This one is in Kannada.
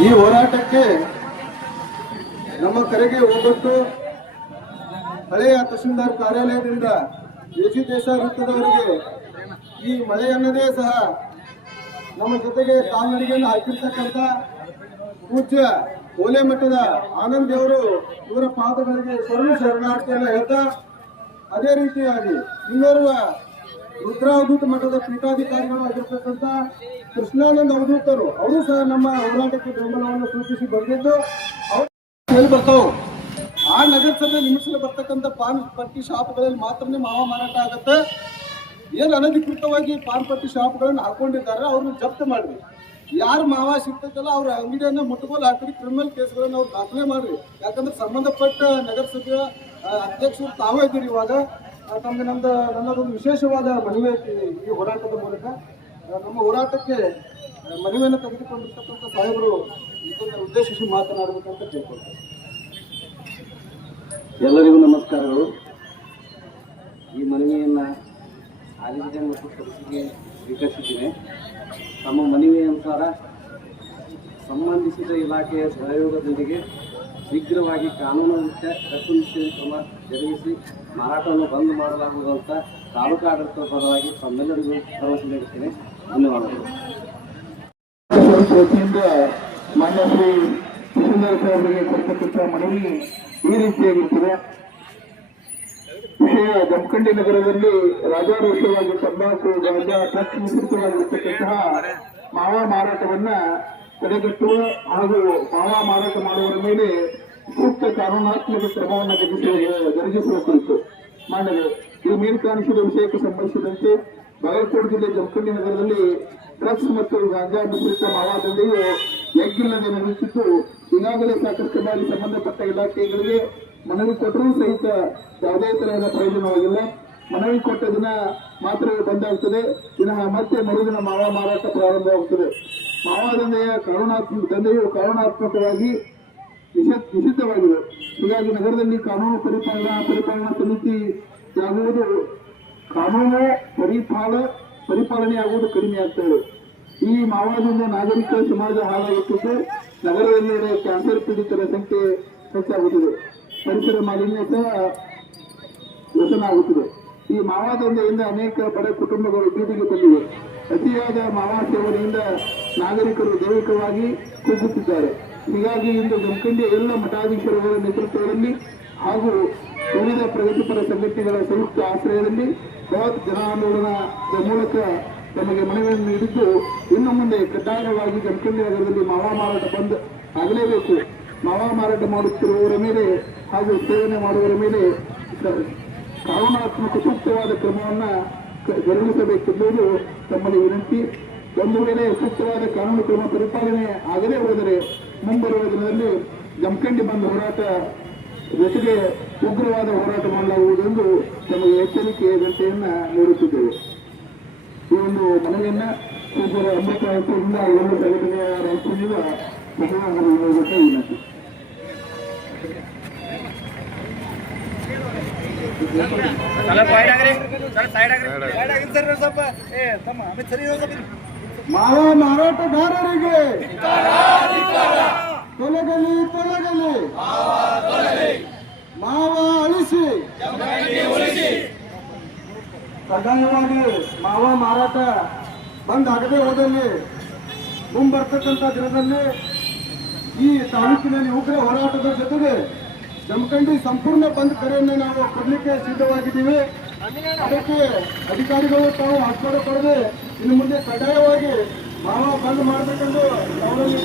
ಈ ಹೋರಾಟಕ್ಕೆ ನಮ್ಮ ಕರೆಗೆ ಒಬ್ಬಟ್ಟು ಹಳೆಯ ತಹಶೀಲ್ದಾರ್ ಕಾರ್ಯಾಲಯದಿಂದ ಎಜಿ ದೇಶ ವೃತ್ತದವರೆಗೆ ಈ ಮಳೆಯನ್ನದೇ ಸಹ ನಮ್ಮ ಜೊತೆಗೆ ಕಾಲ್ನಡಿಗೆಯನ್ನು ಹಾಕಿರ್ತಕ್ಕಂಥ ಪೂಜ್ಯ ಓಲೆ ಮಠದ ಆನಂದ್ ದೇವರು ಇವರ ಪಾದಗಳಿಗೆ ಶರಣ ಹೇಳ್ತಾ, ಅದೇ ರೀತಿಯಾಗಿ ಇನ್ನೋರ್ವ ರುದ್ರಾವಧೂತ ಮಠದ ಪೀಠಾಧಿಕಾರಿಗಳು ಆಗಿರ್ತಕ್ಕಂಥ ಕೃಷ್ಣಾನಂದ ಅವಧೂತರು, ಅವರು ಸಹ ನಮ್ಮ ಹೋರಾಟಕ್ಕೆ ಬೆಂಬಲವನ್ನು ಸೂಚಿಸಿ ಬಂದಿದ್ದು. ಅವರು ಬರ್ತಾವ. ಆ ನಗರಸಭೆ ನಿಮಿಷದಲ್ಲಿ ಬರ್ತಕ್ಕಂಥ ಪಾನ್ ಪಟ್ಟಿ ಶಾಪ್ಗಳಲ್ಲಿ ಮಾತ್ರನೇ ಮಾವ ಮಾರಾಟ ಆಗತ್ತೆ. ಏನು ಅನಧಿಕೃತವಾಗಿ ಪಾನ್ ಪಟ್ಟಿ ಶಾಪ್ಗಳನ್ನು ಹಾಕೊಂಡಿದ್ದಾರೆ, ಅವ್ರನ್ನ ಜಪ್ತ ಮಾಡ್ರಿ. ಯಾರು ಮಾವ ಸಿಗ್ತೈತಲ್ಲ ಅವ್ರ ಅಂಗಡಿಯನ್ನು ಮುಟ್ಟುಗೋಲು ಹಾಕಿ ಕ್ರಿಮಿನಲ್ ಕೇಸ್ಗಳನ್ನು ಅವ್ರು ದಾಖಲೆ ಮಾಡ್ರಿ. ಯಾಕಂದ್ರೆ ಸಂಬಂಧಪಟ್ಟ ನಗರಸಭೆಯ ಅಧ್ಯಕ್ಷರು ತಾವೇ ಇದ್ದೀರಿ ಇವಾಗ. ತಮ್ಗೆ ನಮ್ದು, ನನ್ನದೊಂದು ವಿಶೇಷವಾದ ಮನವಿ ಈ ಹೋರಾಟದ ಮೂಲಕ. ನಮ್ಮ ಹೋರಾಟಕ್ಕೆ ಮನವಿಯನ್ನು ತೆಗೆದುಕೊಂಡಿರ್ತಕ್ಕಂಥ ಸಾಹೇಬರು ಇದನ್ನು ಉದ್ದೇಶಿಸಿ ಮಾತನಾಡಬೇಕಂತ ಕೇಳ್ಕೊಳ್ತಾರೆ ಎಲ್ಲರಿಗೂ ನಮಸ್ಕಾರಗಳು. ಈ ಮನವಿಯನ್ನು ಆಲಿಸಿದೆ ಮತ್ತು ಸದಸ್ಯರಿಗೆ ಸ್ವೀಕರಿಸಿದ್ದೇನೆ ತಮ್ಮ ಮನವಿ ಅನುಸಾರ ಸಂಬಂಧಿಸಿದ ಇಲಾಖೆಯ ಸಹಯೋಗದೊಂದಿಗೆ ಶೀಘ್ರವಾಗಿ ಕಾನೂನುಯುಕ್ತ ಕಟ್ಟುನಿಟ್ಟಿನ ಕ್ರಮ ಜರುಗಿಸಿ ಮಾರಾಟವನ್ನು ಬಂದ್ ಮಾಡಲಾಗುವುದು ಅಂತ ತಾಲೂಕು ಆಡಳಿತದ ಪರವಾಗಿ ತಮ್ಮೆಲ್ಲರಿಗೂ ಭರವಸೆ ನೀಡುತ್ತೇನೆ. ಧನ್ಯವಾದಗಳು. ಮಾನ್ಯ ಶ್ರೀ ತಹಸೀಲ್ದಾರ್ ಸಾಹೇಬರಿಗೆ ಕೊಡ್ತಕ್ಕಂಥ ಮನವಿ ಈ ರೀತಿಯಾಗಿರ್ತದೆ ವಿಷಯ ಜಮಖಂಡಿ ನಗರದಲ್ಲಿ ರಾಜಾರೋಷವಾಗಿ ತಂಬಾಕು, ಗಾಂಜಾ, ಟ್ರಕ್ ಮಿಶ್ರಿತವಾಗಿರ್ತಕ್ಕಂತಹ ಮಾವ ಮಾರಾಟವನ್ನ ತಡೆಗಟ್ಟುವ ಹಾಗೂ ಮಾವ ಮಾರಾಟ ಮಾಡುವ ಮೇಲೆ ಸೂಕ್ತ ಕಾನೂನಾತ್ಮಕ ಕ್ರಮವನ್ನು ಜರುಗಿಸುವ ಕುರಿತು ಮಾಡಲು ಈ ಮೀನು ಕಾಣಿಸಿದ ವಿಷಯಕ್ಕೆ ಸಂಬಂಧಿಸಿದಂತೆ ಬಾಗಲಕೋಟೆ ಜಿಲ್ಲೆ ಜಮಖಂಡಿ ನಗರದಲ್ಲಿ ಡ್ರಗ್ಸ್ ಮತ್ತು ಗಾಂಜಾ ಮಿಶ್ರಿತ ಮಾವಾದಂತೆಯು ಎಗ್ಗಿಲ್ಲದೆ ನಡೆಯುತ್ತಿದ್ದು, ಈಗಾಗಲೇ ಸಾಕಷ್ಟು ಬಾರಿ ಸಂಬಂಧಪಟ್ಟ ಇಲಾಖೆಗಳಿಗೆ ಮನವಿ ಕೊಟ್ಟರೂ ಸಹಿತ ಯಾವುದೇ ತರಹದ ಪ್ರಯೋಜನವಾಗಿಲ್ಲ. ಮನವಿ ಕೊಟ್ಟ ದಿನ ಮಾತ್ರವೇ ಬಂದಾಗ್ತದೆ. ದಿನ ಮತ್ತೆ ಮರುದಿನ ಮಾವ ಮಾರಾಟ ಪ್ರಾರಂಭವಾಗುತ್ತದೆ. ಮಾವ ದಂಧೆಯ ಕಾರಣಾತ್ಮಕ ದಂಧೆಯು ಕರುಣಾತ್ಮಕವಾಗಿ ನಿಷಿದ್ಧವಾಗಿದೆ ಹೀಗಾಗಿ ನಗರದಲ್ಲಿ ಕಾನೂನು ಪರಿಪಾಲನಾ ಪರಿಪಾಲನಾ ಸಮಿತಿ ಆಗುವುದು ಕಾನೂನು ಪರಿಪಾಲ ಪರಿಪಾಲನೆ ಆಗುವುದು ಕಡಿಮೆ ಆಗ್ತದೆ ಈ ಮಾವದಿಂದ ನಾಗರಿಕ ಸಮಾಜ ಹಾಳಾಗುತ್ತಿದ್ದು, ನಗರದಲ್ಲಿ ಕ್ಯಾನ್ಸರ್ ಪೀಡಿತರ ಸಂಖ್ಯೆ ಹೆಚ್ಚಾಗುತ್ತಿದೆ ಪರಿಸರ ಮಾಲಿನ್ಯ ಸಹ ವ್ಯಸನ ಆಗುತ್ತಿದೆ. ಈ ಮಾವಾದಂಧೆಯಿಂದ ಅನೇಕ ಬಡ ಕುಟುಂಬಗಳು ಬೀದಿಗೆ ಬಂದಿವೆ. ಅತಿಯಾದ ಮಾವಾ ಸೇವನೆಯಿಂದ ನಾಗರಿಕರು ದೈಹಿಕವಾಗಿ ಕುಗ್ಗುತ್ತಿದ್ದಾರೆ. ಹೀಗಾಗಿ ಇಂದು ಗಮಕಂಡಿಯ ಎಲ್ಲ ಮಠಾಧೀಶರುಗಳ ನೇತೃತ್ವದಲ್ಲಿ ಹಾಗೂ ವಿವಿಧ ಪ್ರಗತಿಪರ ಸಂಘಟನೆಗಳ ಸಂಯುಕ್ತ ಆಶ್ರಯದಲ್ಲಿ ಬೃಹತ್ ಜನ ಆಂದೋಲನದ ಮೂಲಕ ತಮಗೆ ಮನವಿಯನ್ನು ನೀಡಿದ್ದು, ಇನ್ನು ಮುಂದೆ ಕಡ್ಡಾಯವಾಗಿ ಗಮಕಂಡಿ ನಗರದಲ್ಲಿ ಮಾವಾ ಮಾರಾಟ ಬಂದ್ ಆಗಲೇಬೇಕು. ಮಾವಾ ಮಾರಾಟ ಮಾಡುತ್ತಿರುವವರ ಮೇಲೆ ಹಾಗೂ ಸೇವನೆ ಮಾಡುವವರ ಮೇಲೆ ಕಾನೂನಾತ್ಮಕ ಸೂಕ್ತವಾದ ಕ್ರಮವನ್ನು ಜರುಗಿಸಬೇಕೆಂಬುದು ತಮ್ಮಲ್ಲಿ ವಿನಂತಿ. ಒಂದು ವೇಳೆ ಸೂಕ್ತವಾದ ಕಾನೂನು ಕ್ರಮ ಪರಿಪಾಲನೆ ಆಗದೇ ಹೋದರೆ ಮುಂಬರುವ ದಿನದಲ್ಲಿ ಜಮಖಂಡಿ ಬಂದ್ ಹೋರಾಟ ಜೊತೆಗೆ ಉಗ್ರವಾದ ಹೋರಾಟ ಮಾಡಲಾಗುವುದೆಂದು ತಮಗೆ ಎಚ್ಚರಿಕೆ ಗಂಟೆಯನ್ನ ನೀಡುತ್ತಿದ್ದೇವೆ. ಈ ಒಂದು ಮನವಿಯನ್ನ ಒಂಬತ್ತು ಸರ್ ಒಂದು ಸಂಘಟನೆಯ ತಮ್ಮ ಆಮೇಲೆ ಸರಿ ವಿನಂತಿ ಮಾವ ಮಾರಾಟಗಾರರಿಗೆ. ತೊಲಗಲಿ ತೊಲಗಲಿ. ಮಾವ ಅಳಿಸಿ. ಕಡ್ಡಾಯವಾಗಿ ಮಾವ ಮಾರಾಟ ಬಂದ್ ಆಗದೆ ಹೋದಲ್ಲಿ, ಮುಂಬರ್ತಕ್ಕಂಥ ದಿನದಲ್ಲಿ ಈ ತಾಲೂಕಿನಲ್ಲಿ ಉಗ್ರ ಹೋರಾಟದ ಜೊತೆಗೆ ಜಮಖಂಡಿ ಸಂಪೂರ್ಣ ಬಂದ್ ಕರೆಯನ್ನು ನಾವು ಕೊಡಲಿಕ್ಕೆ ಸಿದ್ಧವಾಗಿದ್ದೀವಿ. ಅದಕ್ಕೆ ಅಧಿಕಾರಿಗಳು ತಾವು ಆಸ್ಪದ ಪಡೆದು ಇನ್ನು ಮುಂದೆ ಕಡ್ಡಾಯವಾಗಿ ಮಾವ ಬಂದ್ ಮಾಡಬೇಕೆಂದು ಅವರಲ್ಲಿ